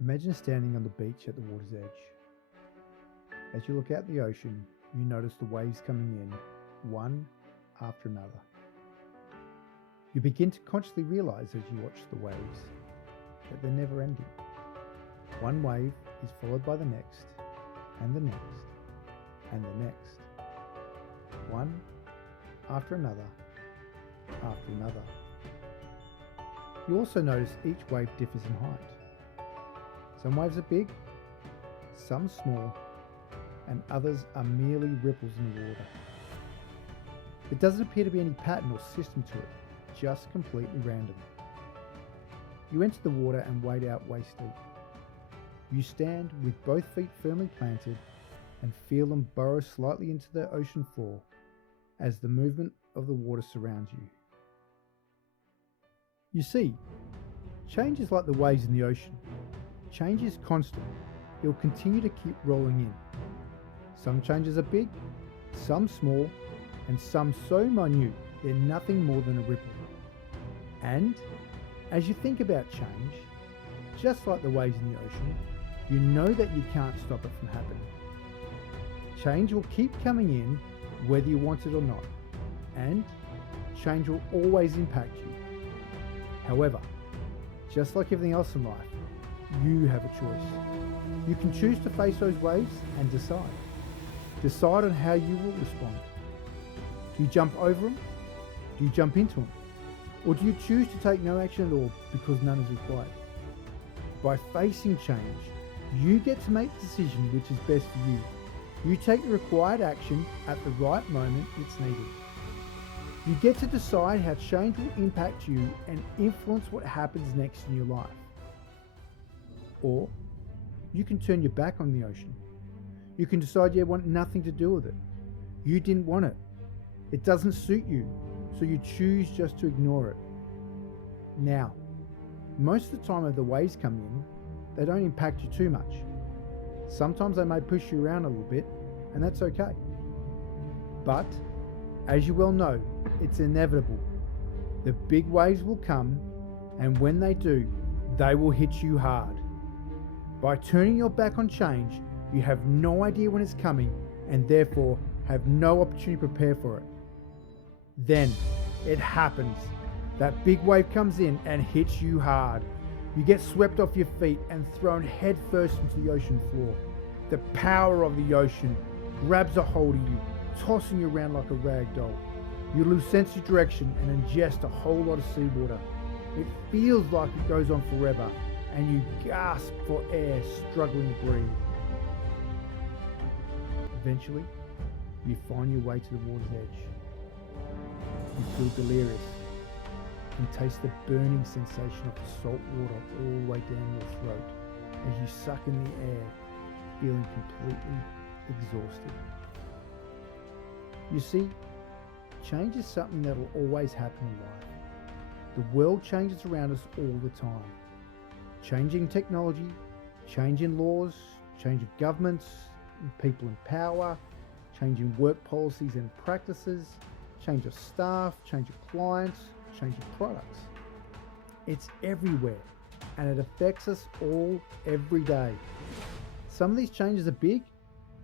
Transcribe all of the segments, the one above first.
Imagine standing on the beach at the water's edge. As you look out at the ocean, you notice the waves coming in, one after another. You begin to consciously realize as you watch the waves that they're never ending. One wave is followed by the next, and the next, and the next. One after another, after another. You also notice each wave differs in height. Some waves are big, some small, and others are merely ripples in the water. There doesn't appear to be any pattern or system to it, just completely random. You enter the water and wade out waist deep. You stand with both feet firmly planted and feel them burrow slightly into the ocean floor as the movement of the water surrounds you. You see, change is like the waves in the ocean. Change is constant. It will continue to keep rolling in. Some changes are big, some small, and some so minute they're nothing more than a ripple. And as you think about change, just like the waves in the ocean, you know that you can't stop it from happening. Change will keep coming in whether you want it or not, and change will always impact you. However, just like everything else in life, you have a choice. You can choose to face those waves and decide. Decide on how you will respond. Do you jump over them? Do you jump into them? Or do you choose to take no action at all because none is required? By facing change, you get to make the decision which is best for you. You take the required action at the right moment it's needed. You get to decide how change will impact you and influence what happens next in your life. Or you can turn your back on the ocean. You can decide you want nothing to do with it. You didn't want it. It doesn't suit you, so you choose just to ignore it. Now, most of the time as the waves come in, they don't impact you too much. Sometimes they may push you around a little bit, and that's okay. But, as you well know, it's inevitable. The big waves will come, and when they do, they will hit you hard. By turning your back on change, you have no idea when it's coming, and therefore have no opportunity to prepare for it. Then, it happens. That big wave comes in and hits you hard. You get swept off your feet and thrown headfirst into the ocean floor. The power of the ocean grabs a hold of you, tossing you around like a rag doll. You lose sense of direction and ingest a whole lot of seawater. It feels like it goes on forever, and you gasp for air, struggling to breathe. Eventually, you find your way to the water's edge. You feel delirious and taste the burning sensation of the salt water all the way down your throat as you suck in the air, feeling completely exhausted. You see, change is something that will always happen in life. The world changes around us all the time. Changing technology, change in laws, change of governments, people in power, change in work policies and practices, change of staff, change of clients, change of products. It's everywhere, and it affects us all every day. Some of these changes are big,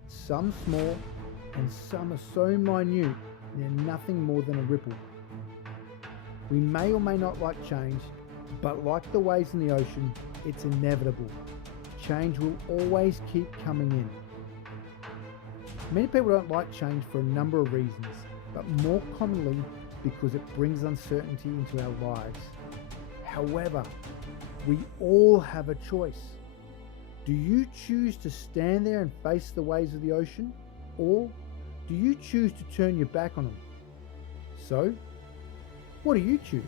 some small, and some are so minute they're nothing more than a ripple. We may or may not like change, but like the waves in the ocean, it's inevitable. Change will always keep coming in. Many people don't like change for a number of reasons, but more commonly because it brings uncertainty into our lives. However, we all have a choice. Do you choose to stand there and face the waves of the ocean, or do you choose to turn your back on them? So, what do you choose?